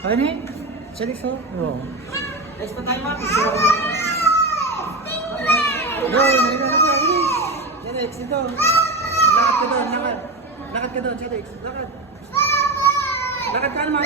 Ano eh? Charis oh. Oo. Next pa tayo, ma'am. Go, Charis, dito. Lakad ka doon, lakad. Lakad ka doon, Charis. Lakad. Lakad ka naman.